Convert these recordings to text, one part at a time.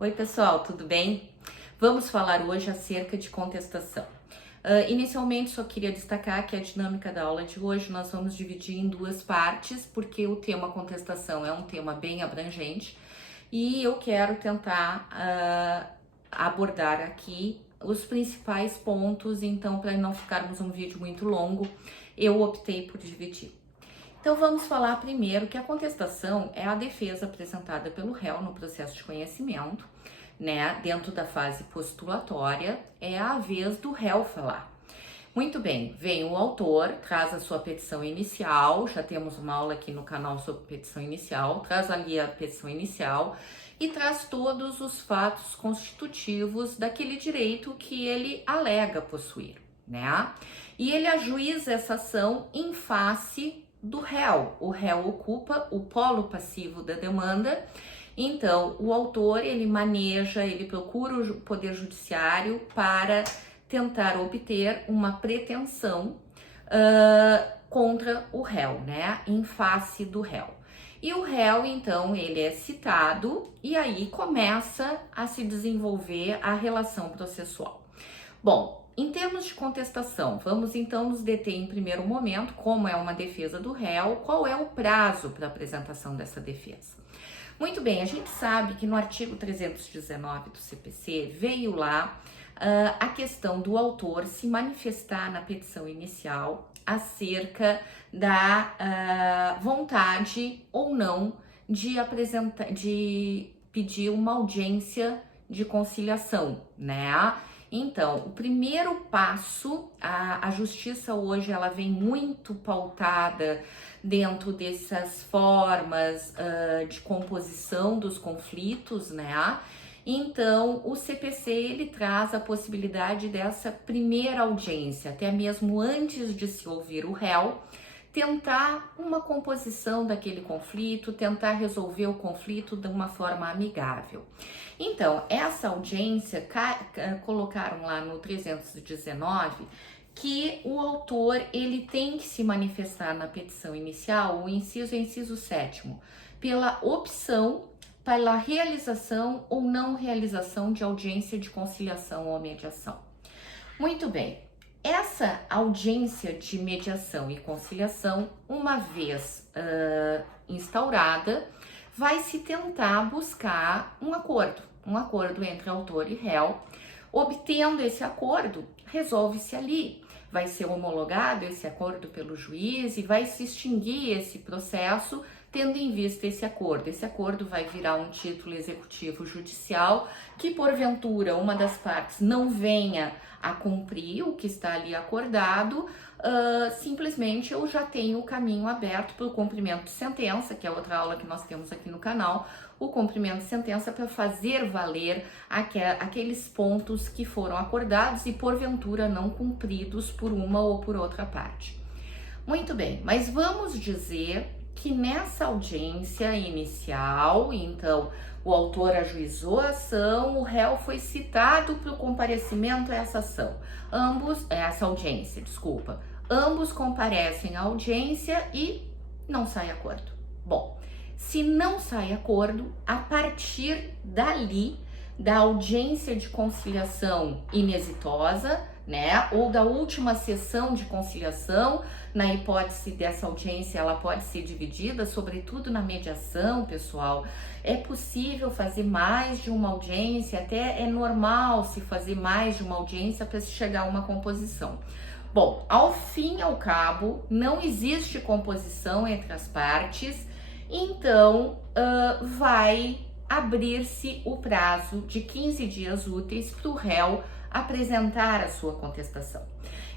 Oi, pessoal, tudo bem? Vamos falar hoje acerca de contestação. Inicialmente, só queria destacar que a dinâmica da aula de hoje nós vamos dividir em duas partes, porque o tema contestação é um tema bem abrangente e eu quero tentar abordar aqui os principais pontos. Então, para não ficarmos um vídeo muito longo, eu optei por dividir. Então vamos falar primeiro que a contestação é a defesa apresentada pelo réu no processo de conhecimento, né? Dentro da fase postulatória, é a vez do réu falar. Muito bem, vem o autor, traz a sua petição inicial, já temos uma aula aqui no canal sobre petição inicial, traz ali a petição inicial e traz todos os fatos constitutivos daquele direito que ele alega possuir, né? E ele ajuiza essa ação em face do réu. O réu ocupa o polo passivo da demanda. Então, o autor, ele procura o Poder Judiciário para tentar obter uma pretensão contra o réu, né? Em face do réu. E o réu, então, ele é citado e aí começa a se desenvolver a relação processual. Bom, em termos de contestação, vamos então nos deter em primeiro momento, como é uma defesa do réu, qual é o prazo para apresentação dessa defesa. Muito bem, a gente sabe que no artigo 319 do CPC veio lá a questão do autor se manifestar na petição inicial acerca da vontade ou não de pedir uma audiência de conciliação, né? Então, o primeiro passo, a justiça hoje ela vem muito pautada dentro dessas formas de composição dos conflitos, né? Então, o CPC ele traz a possibilidade dessa primeira audiência, até mesmo antes de se ouvir o réu, tentar uma composição daquele conflito, tentar resolver o conflito de uma forma amigável. Então, essa audiência, colocaram lá no 319 que o autor ele tem que se manifestar na petição inicial, o inciso é inciso 7º, pela opção pela realização ou não realização de audiência de conciliação ou mediação. Muito bem. Essa audiência de mediação e conciliação, uma vez instaurada, vai se tentar buscar um acordo entre autor e réu. Obtendo esse acordo, resolve-se ali. Vai ser homologado esse acordo pelo juiz e vai se extinguir esse processo tendo em vista esse acordo. Esse acordo vai virar um título executivo judicial que, porventura, uma das partes não venha a cumprir o que está ali acordado, simplesmente eu já tenho o caminho aberto para o cumprimento de sentença, que é outra aula que nós temos aqui no canal, o cumprimento de sentença para fazer valer aqueles pontos que foram acordados e, porventura, não cumpridos por uma ou por outra parte. Muito bem, mas vamos dizer que nessa audiência inicial, então, o autor ajuizou a ação, o réu foi citado para o comparecimento a essa ação. Essa audiência, desculpa. Ambos comparecem à audiência e não sai acordo. Bom, se não sai acordo, a partir dali, da audiência de conciliação inexitosa, né, ou da última sessão de conciliação, na hipótese dessa audiência, ela pode ser dividida, sobretudo na mediação, pessoal. É possível fazer mais de uma audiência, até é normal se fazer mais de uma audiência para se chegar a uma composição. Bom, ao fim e ao cabo, não existe composição entre as partes, então vai abrir-se o prazo de 15 dias úteis para o réu apresentar a sua contestação.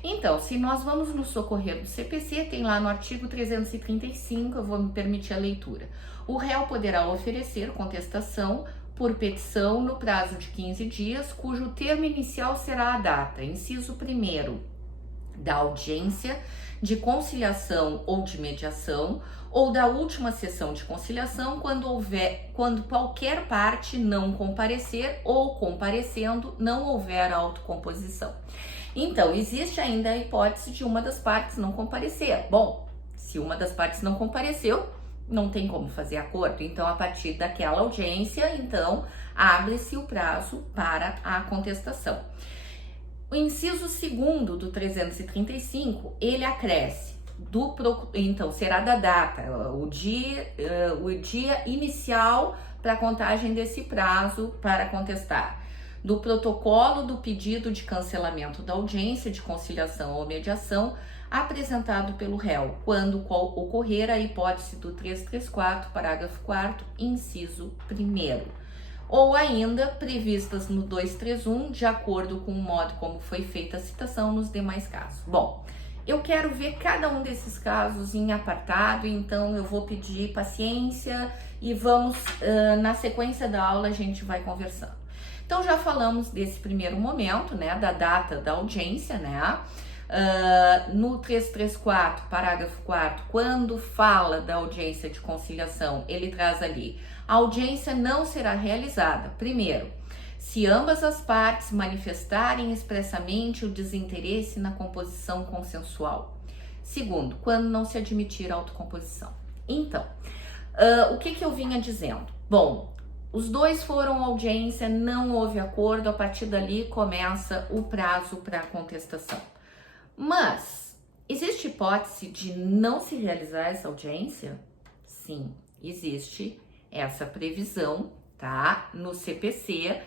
Então, se nós vamos nos socorrer do CPC, tem lá no artigo 335, eu vou me permitir a leitura. O réu poderá oferecer contestação por petição no prazo de 15 dias, cujo termo inicial será a data, inciso 1º, da audiência de conciliação ou de mediação, ou da última sessão de conciliação, quando qualquer parte não comparecer ou comparecendo não houver autocomposição. Então, existe ainda a hipótese de uma das partes não comparecer. Bom, se uma das partes não compareceu, não tem como fazer acordo. Então, a partir daquela audiência, então, abre-se o prazo para a contestação. O inciso 2º do 335, ele acresce, então será da data, o dia inicial para a contagem desse prazo para contestar, do protocolo do pedido de cancelamento da audiência de conciliação ou mediação apresentado pelo réu, quando ocorrer a hipótese do 334, parágrafo 4º, inciso 1º. Ou ainda previstas no 231, de acordo com o modo como foi feita a citação nos demais casos. Bom, eu quero ver cada um desses casos em apartado, então eu vou pedir paciência e vamos, na sequência da aula, a gente vai conversando. Então, já falamos desse primeiro momento, né, da data da audiência, né? No 334, parágrafo 4º, quando fala da audiência de conciliação, ele traz ali: a audiência não será realizada, primeiro, se ambas as partes manifestarem expressamente o desinteresse na composição consensual. Segundo, quando não se admitir a autocomposição. Então, o que eu vinha dizendo? Bom, os dois foram à audiência, não houve acordo, a partir dali começa o prazo para a contestação. Mas, existe hipótese de não se realizar essa audiência? Sim, existe essa previsão, tá? No CPC,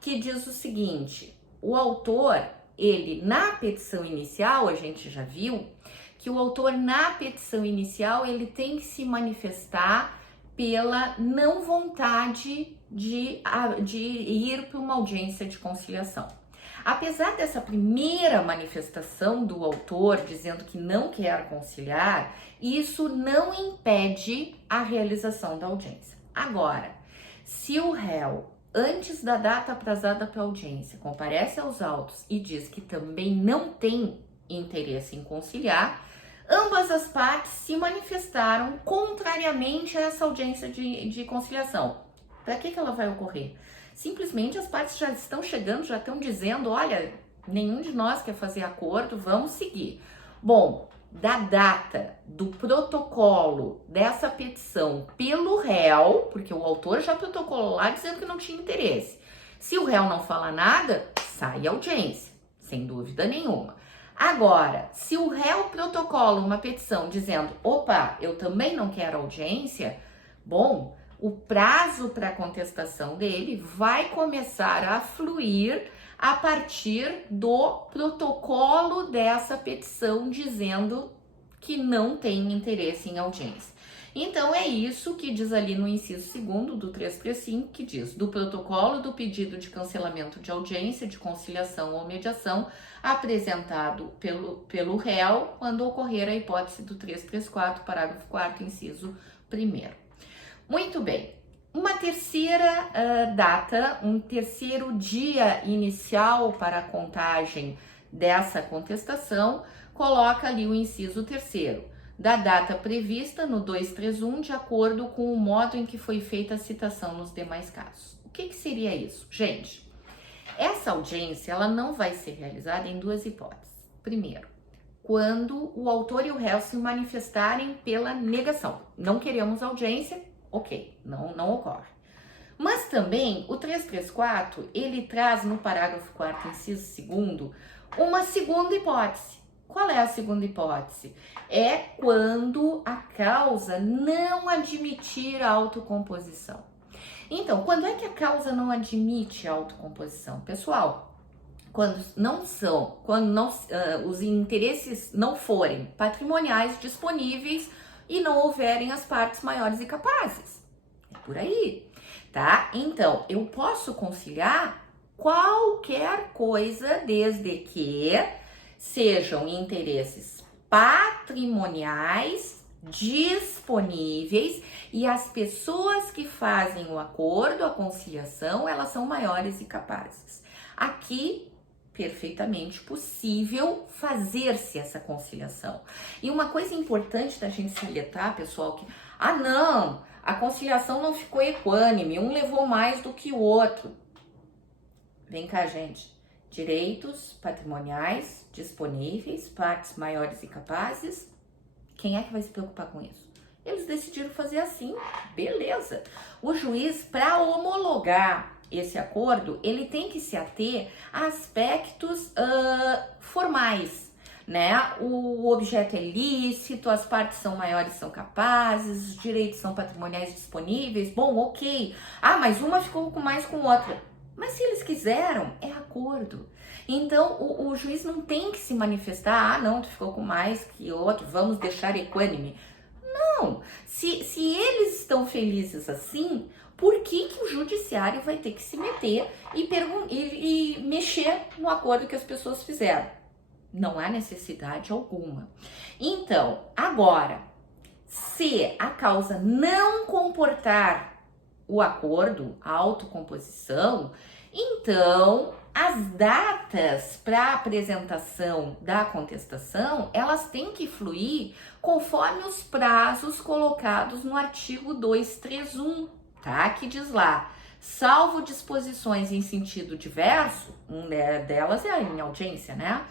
que diz o seguinte: o autor, ele na petição inicial, a gente já viu que o autor na petição inicial, ele tem que se manifestar pela não vontade de ir para uma audiência de conciliação. Apesar dessa primeira manifestação do autor dizendo que não quer conciliar, isso não impede a realização da audiência. Agora, se o réu, antes da data aprazada para a audiência, comparece aos autos e diz que também não tem interesse em conciliar, ambas as partes se manifestaram contrariamente a essa audiência de conciliação. Para que ela vai ocorrer? Simplesmente as partes já estão chegando, já estão dizendo: olha, nenhum de nós quer fazer acordo, vamos seguir. Bom, da data do protocolo dessa petição pelo réu, porque o autor já protocolou lá dizendo que não tinha interesse. Se o réu não fala nada, sai a audiência, sem dúvida nenhuma. Agora, se o réu protocola uma petição dizendo: opa, eu também não quero audiência, bom, o prazo para a contestação dele vai começar a fluir a partir do protocolo dessa petição dizendo que não tem interesse em audiência. Então, é isso que diz ali no inciso 2º do 335, que diz: do protocolo do pedido de cancelamento de audiência, de conciliação ou mediação apresentado pelo réu quando ocorrer a hipótese do 334, parágrafo 4º, inciso 1º. Muito bem, uma terceira data, um terceiro dia inicial para a contagem dessa contestação, coloca ali o inciso 3º, da data prevista no 231, de acordo com o modo em que foi feita a citação nos demais casos. O que seria isso? Gente, essa audiência ela não vai ser realizada em duas hipóteses. Primeiro, quando o autor e o réu se manifestarem pela negação. Não queremos audiência, ok, não ocorre. Mas também o 334, ele traz no parágrafo 4º, inciso 2º, uma segunda hipótese. Qual é a segunda hipótese? É quando a causa não admitir a autocomposição. Então, quando é que a causa não admite a autocomposição? Pessoal, quando os interesses não forem patrimoniais disponíveis e não houverem as partes maiores e capazes. É por aí, tá? Então, eu posso conciliar qualquer coisa desde que sejam interesses patrimoniais disponíveis e as pessoas que fazem o acordo, a conciliação, elas são maiores e capazes. Aqui, perfeitamente possível fazer-se essa conciliação. E uma coisa importante da gente salientar, pessoal, que não, a conciliação não ficou equânime, um levou mais do que o outro. Vem cá, gente. Direitos patrimoniais disponíveis, partes maiores e capazes. Quem é que vai se preocupar com isso? Eles decidiram fazer assim, beleza. O juiz, para homologar esse acordo, ele tem que se ater a aspectos formais, né? O objeto é lícito, as partes são maiores, são capazes, os direitos são patrimoniais disponíveis. Bom, ok. Ah, mas uma ficou com mais com outra. Mas se eles quiseram, é acordo. Então, o juiz não tem que se manifestar, ah, não, tu ficou com mais que outro, vamos deixar equânime. Não. Se eles estão felizes assim, por que o judiciário vai ter que se meter e mexer no acordo que as pessoas fizeram? Não há necessidade alguma. Então, agora, se a causa não comportar o acordo, a autocomposição, então as datas para apresentação da contestação, elas têm que fluir conforme os prazos colocados no artigo 231, tá? Que diz lá, salvo disposições em sentido diverso, uma delas é em audiência, né?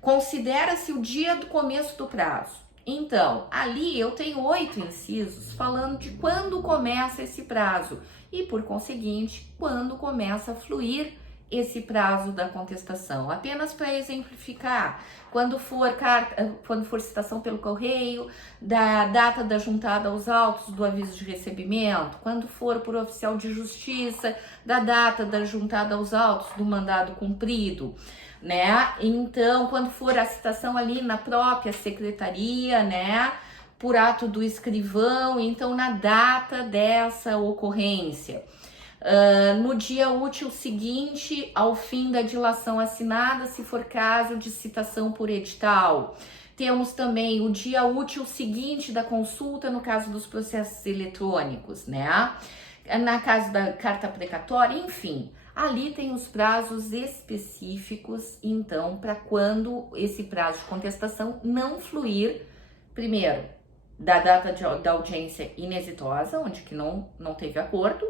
Considera-se o dia do começo do prazo. Então, ali eu tenho 8 incisos falando de quando começa esse prazo e, por conseguinte, quando começa a fluir esse prazo da contestação. Apenas para exemplificar, quando for citação pelo correio, da data da juntada aos autos do aviso de recebimento, quando for por oficial de justiça, da data da juntada aos autos do mandado cumprido, né? Então, quando for a citação ali na própria secretaria, né? Por ato do escrivão, então na data dessa ocorrência. No dia útil seguinte ao fim da dilação assinada, se for caso de citação por edital. Temos também o dia útil seguinte da consulta, no caso dos processos eletrônicos, né? Na caso da carta precatória, enfim. Ali tem os prazos específicos, então, para quando esse prazo de contestação não fluir, primeiro, da data da audiência inexitosa, onde que não teve acordo.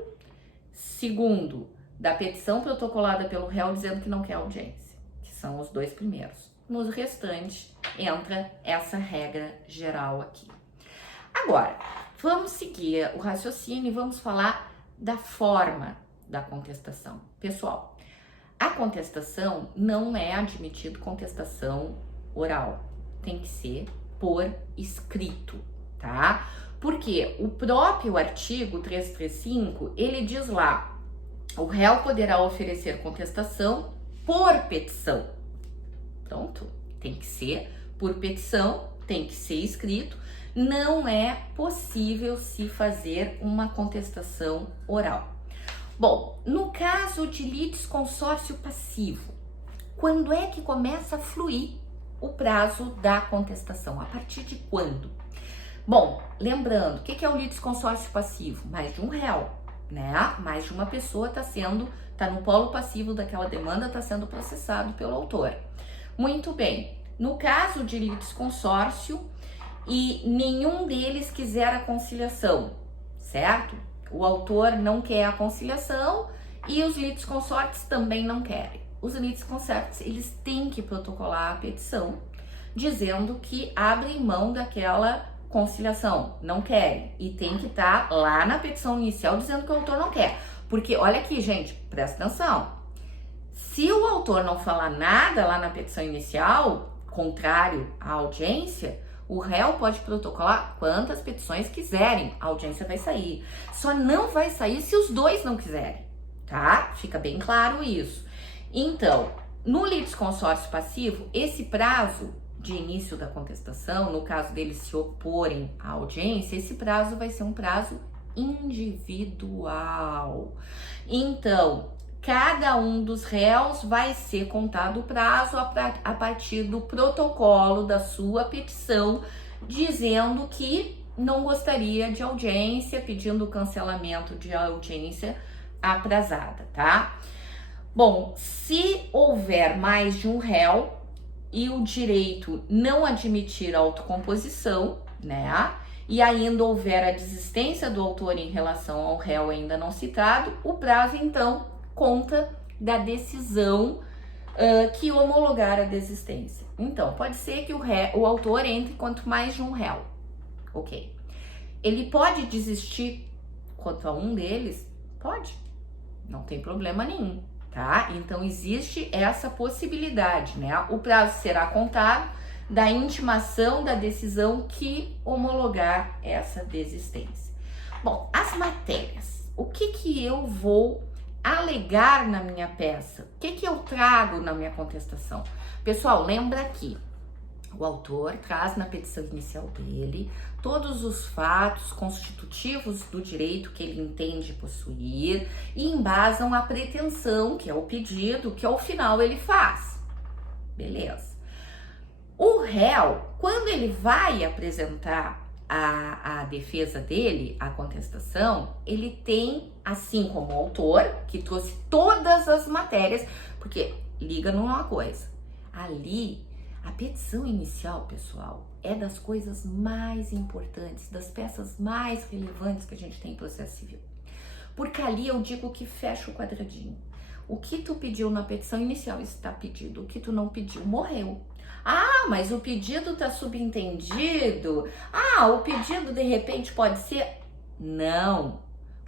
Segundo, da petição protocolada pelo réu dizendo que não quer audiência, que são os 2 primeiros. Nos restantes, entra essa regra geral aqui. Agora, vamos seguir o raciocínio e vamos falar da forma da contestação. Pessoal, a contestação não é admitido contestação oral, tem que ser por escrito, tá? Porque o próprio artigo 335, ele diz lá, o réu poderá oferecer contestação por petição. Pronto, tem que ser por petição, tem que ser escrito, não é possível se fazer uma contestação oral. Bom, no caso de litisconsórcio passivo, quando é que começa a fluir o prazo da contestação? A partir de quando? Bom, lembrando, o que é o litisconsórcio passivo? Mais de um réu, né? Mais de uma pessoa tá no polo passivo daquela demanda, está sendo processado pelo autor. Muito bem, no caso de litisconsórcio e nenhum deles quiser a conciliação, certo? O autor não quer a conciliação e os litisconsortes também não querem. Os litisconsortes, eles têm que protocolar a petição dizendo que abrem mão daquela conciliação, não querem. E tem que estar lá na petição inicial dizendo que o autor não quer. Porque, olha aqui, gente, presta atenção. Se o autor não falar nada lá na petição inicial, contrário à audiência, o réu pode protocolar quantas petições quiserem, a audiência vai sair. Só não vai sair se os 2 não quiserem, tá? Fica bem claro isso. Então, no litisconsórcio passivo, esse prazo de início da contestação, no caso deles se oporem à audiência, esse prazo vai ser um prazo individual. Então, cada um dos réus vai ser contado o prazo a partir do protocolo da sua petição, dizendo que não gostaria de audiência, pedindo o cancelamento de audiência aprazada, tá? Bom, se houver mais de um réu e o direito não admitir autocomposição, né? E ainda houver a desistência do autor em relação ao réu ainda não citado, o prazo, então, conta da decisão que homologar a desistência. Então, pode ser que o autor entre quanto mais de um réu, ok? Ele pode desistir quanto a um deles? Pode. não tem problema nenhum, tá? Então existe essa possibilidade, né? O prazo será contado da intimação da decisão que homologar essa desistência. Bom, as matérias. O que eu vou alegar na minha peça? O que eu trago na minha contestação? Pessoal, lembra que o autor traz na petição inicial dele todos os fatos constitutivos do direito que ele entende possuir e embasam a pretensão, que é o pedido, que ao final ele faz. Beleza. O réu, quando ele vai apresentar a defesa dele, a contestação, ele tem, assim como o autor, que trouxe todas as matérias, porque liga numa coisa, ali, a petição inicial, pessoal, é das coisas mais importantes, das peças mais relevantes que a gente tem em processo civil. Porque ali eu digo que fecha o quadradinho. O que tu pediu na petição inicial está pedido, o que tu não pediu, morreu. Ah, mas o pedido tá subentendido. Ah, o pedido de repente pode ser... Não.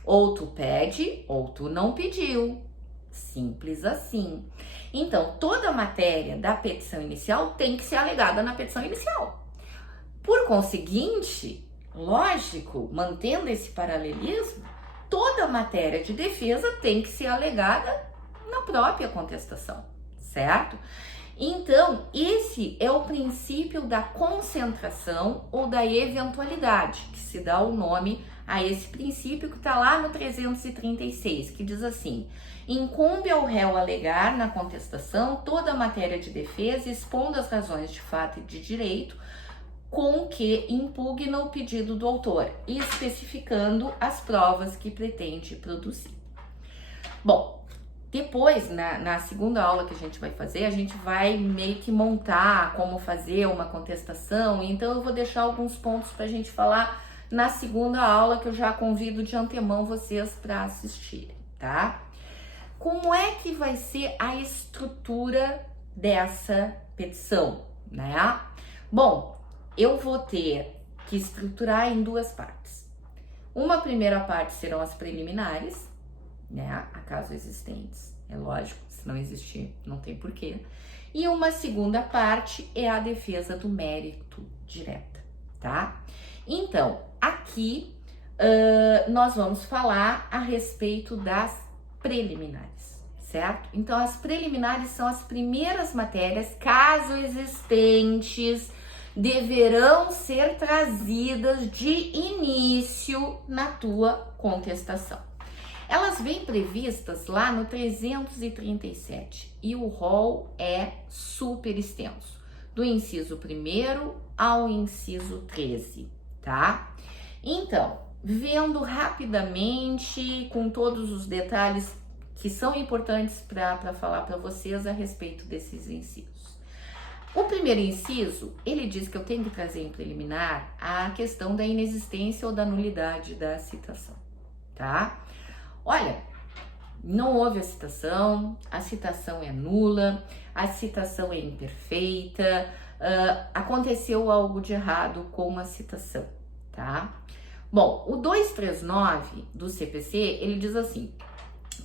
Ou tu pede, ou tu não pediu. Simples assim. Então, toda a matéria da petição inicial tem que ser alegada na petição inicial. Por conseguinte, lógico, mantendo esse paralelismo, toda a matéria de defesa tem que ser alegada na própria contestação, certo? Então, esse é o princípio da concentração ou da eventualidade, que se dá o nome a esse princípio que está lá no 336, que diz assim: incumbe ao réu alegar na contestação toda a matéria de defesa, expondo as razões de fato e de direito com que impugna o pedido do autor e especificando as provas que pretende produzir. Bom, depois, na segunda aula que a gente vai fazer, a gente vai meio que montar como fazer uma contestação, então eu vou deixar alguns pontos para a gente falar na segunda aula, que eu já convido de antemão vocês para assistirem, tá? Como é que vai ser a estrutura dessa petição, né? Bom, eu vou ter que estruturar em duas partes. Uma primeira parte serão as preliminares, né, acaso existentes, é lógico, se não existir, não tem porquê. E uma segunda parte é a defesa do mérito direta, tá? Então, aqui nós vamos falar a respeito das preliminares, certo? Então, as preliminares são as primeiras matérias, caso existentes, deverão ser trazidas de início na tua contestação. Elas vêm previstas lá no 337 e o rol é super extenso, do inciso 1º ao inciso 13, tá? Então, vendo rapidamente, com todos os detalhes que são importantes para falar para vocês a respeito desses incisos. O primeiro inciso, ele diz que eu tenho que trazer em preliminar a questão da inexistência ou da nulidade da citação, tá? Olha, não houve a citação é nula, a citação é imperfeita, aconteceu algo de errado com a citação, tá? Bom, o 239 do CPC, ele diz assim: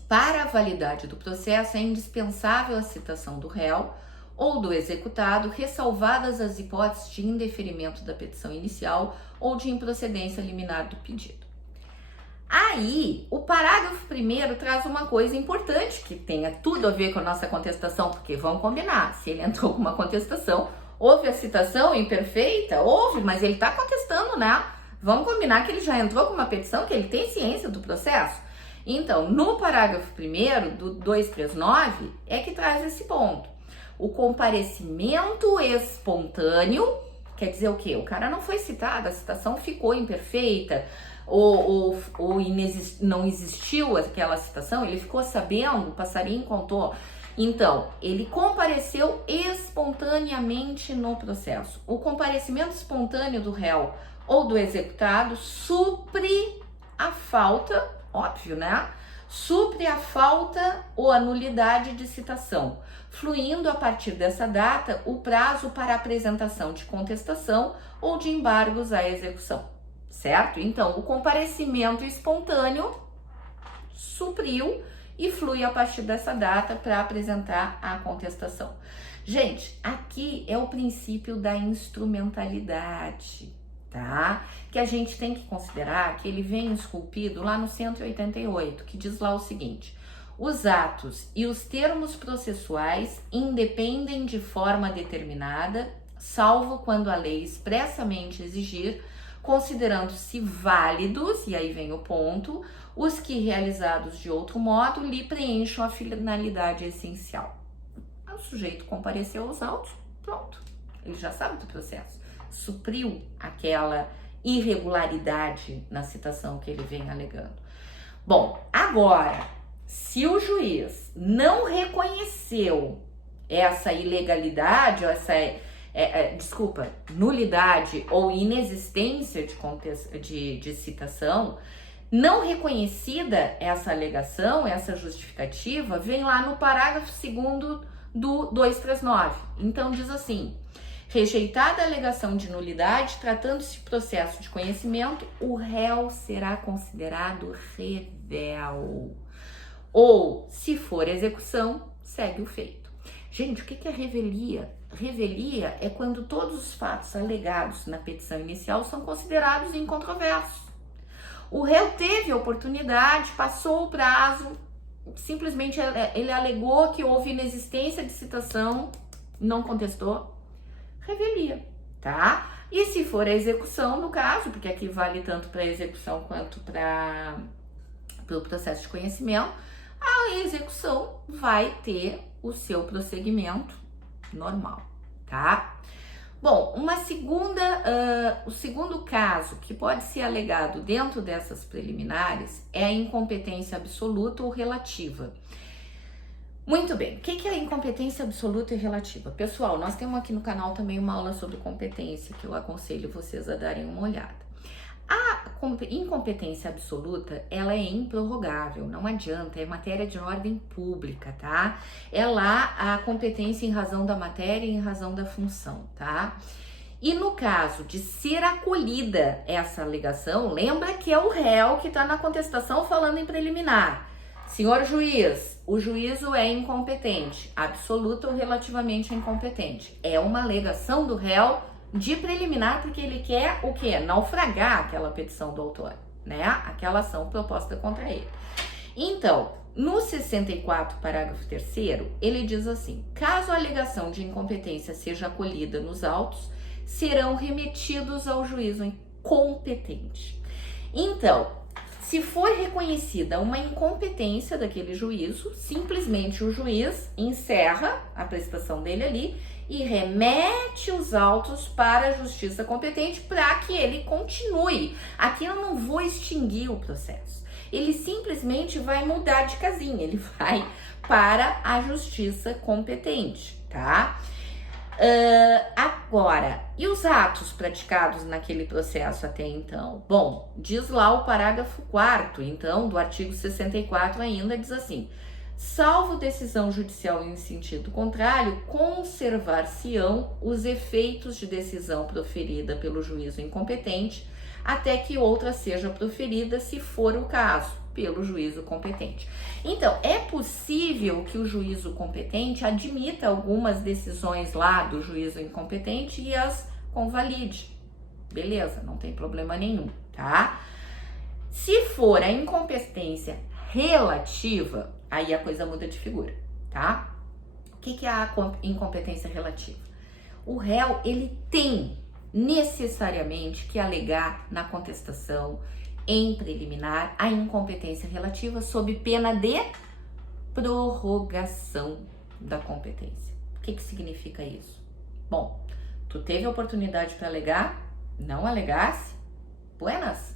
para a validade do processo é indispensável a citação do réu ou do executado, ressalvadas as hipóteses de indeferimento da petição inicial ou de improcedência liminar do pedido. Aí, o parágrafo 1º traz uma coisa importante que tenha tudo a ver com a nossa contestação, porque vamos combinar, se ele entrou com uma contestação, houve a citação imperfeita? Houve, mas ele está contestando, né? Vamos combinar que ele já entrou com uma petição, que ele tem ciência do processo. Então, no parágrafo 1º do 239 é que traz esse ponto. O comparecimento espontâneo quer dizer o quê? O cara não foi citado, a citação ficou imperfeita, ou não existiu aquela citação, ele ficou sabendo, o passarinho contou. Então, ele compareceu espontaneamente no processo. O comparecimento espontâneo do réu ou do executado supre a falta, óbvio, né? Supre a falta ou a nulidade de citação, fluindo a partir dessa data o prazo para apresentação de contestação ou de embargos à execução, certo? Então, o comparecimento espontâneo supriu e flui a partir dessa data para apresentar a contestação. Gente, aqui é o princípio da instrumentalidade, tá? Que a gente tem que considerar que ele vem esculpido lá no 188, que diz lá o seguinte: os atos e os termos processuais independem de forma determinada, salvo quando a lei expressamente exigir, considerando-se válidos, e aí vem o ponto, os que realizados de outro modo lhe preencham a finalidade essencial. O sujeito compareceu aos autos, pronto, ele já sabe do processo, supriu aquela irregularidade na citação que ele vem alegando. Bom, agora, se o juiz não reconheceu essa ilegalidade, ou essa nulidade ou inexistência de citação, não reconhecida essa alegação, essa justificativa, vem lá no parágrafo 2º do 239. Então diz assim: rejeitada a alegação de nulidade, tratando-se de processo de conhecimento, o réu será considerado revel. Ou, se for execução, segue o feito. Gente, o que é revelia? Revelia é quando todos os fatos alegados na petição inicial são considerados incontroversos. O réu teve a oportunidade, passou o prazo, simplesmente ele alegou que houve inexistência de citação, não contestou, revelia, tá? E se for a execução, no caso, porque aqui vale tanto para a execução quanto para o processo de conhecimento, a execução vai ter o seu prosseguimento normal, tá? Bom, o segundo caso que pode ser alegado dentro dessas preliminares é a incompetência absoluta ou relativa. Muito bem, o que é a incompetência absoluta e relativa? Pessoal, nós temos aqui no canal também uma aula sobre competência que eu aconselho vocês a darem uma olhada. A incompetência absoluta, ela é improrrogável, não adianta, é matéria de ordem pública, tá? É lá a competência em razão da matéria e em razão da função, tá? E no caso de ser acolhida essa alegação, lembra que é o réu que está na contestação falando em preliminar. Senhor juiz, o juízo é incompetente, absoluta ou relativamente incompetente. É uma alegação do réu de preliminar, porque ele quer o quê? Naufragar aquela petição do autor, né? Aquela ação proposta contra ele. Então, no 64, parágrafo 3º, ele diz assim: caso a alegação de incompetência seja acolhida nos autos, serão remetidos ao juízo incompetente. Então, se for reconhecida uma incompetência daquele juízo, simplesmente o juiz encerra a prestação dele ali e remete os autos para a justiça competente para que ele continue. Aqui eu não vou extinguir o processo. Ele simplesmente vai mudar de casinha, ele vai para a justiça competente, tá? Agora, e os atos praticados naquele processo até então? Bom, diz lá o parágrafo 4º, então, do artigo 64 ainda, diz assim: salvo decisão judicial em sentido contrário, conservar-se-ão os efeitos de decisão proferida pelo juízo incompetente, até que outra seja proferida, se for o caso, pelo juízo competente. Então, é possível que o juízo competente admita algumas decisões lá do juízo incompetente e as convalide. Beleza, não tem problema nenhum, tá? Se for a incompetência relativa, aí a coisa muda de figura, tá? O que é a incompetência relativa? O réu, ele tem necessariamente que alegar na contestação em preliminar a incompetência relativa sob pena de prorrogação da competência. O que significa isso? Bom, tu teve a oportunidade para alegar, não alegasse, buenas,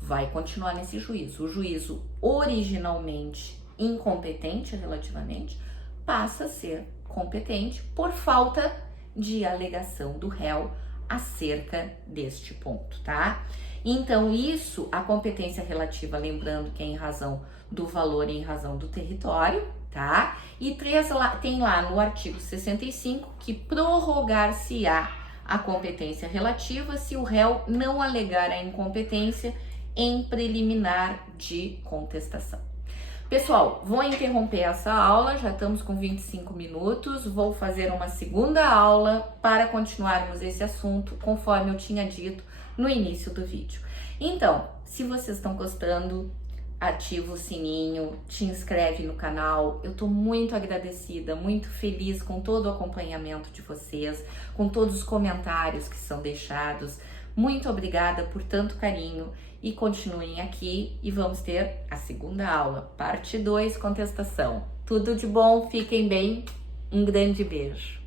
vai continuar nesse juízo. O juízo originalmente incompetente relativamente passa a ser competente por falta de alegação do réu acerca deste ponto, tá? Então, isso, a competência relativa, lembrando que é em razão do valor e em razão do território, tá? E tem lá no artigo 65 que prorrogar-se-á a competência relativa se o réu não alegar a incompetência em preliminar de contestação. Pessoal, vou interromper essa aula, já estamos com 25 minutos, vou fazer uma segunda aula para continuarmos esse assunto, conforme eu tinha dito no início do vídeo. Então, se vocês estão gostando, ativa o sininho, te inscreve no canal. Eu tô muito agradecida, muito feliz com todo o acompanhamento de vocês, com todos os comentários que são deixados. Muito obrigada por tanto carinho e continuem aqui e vamos ter a segunda aula, parte 2, contestação. Tudo de bom, fiquem bem, um grande beijo.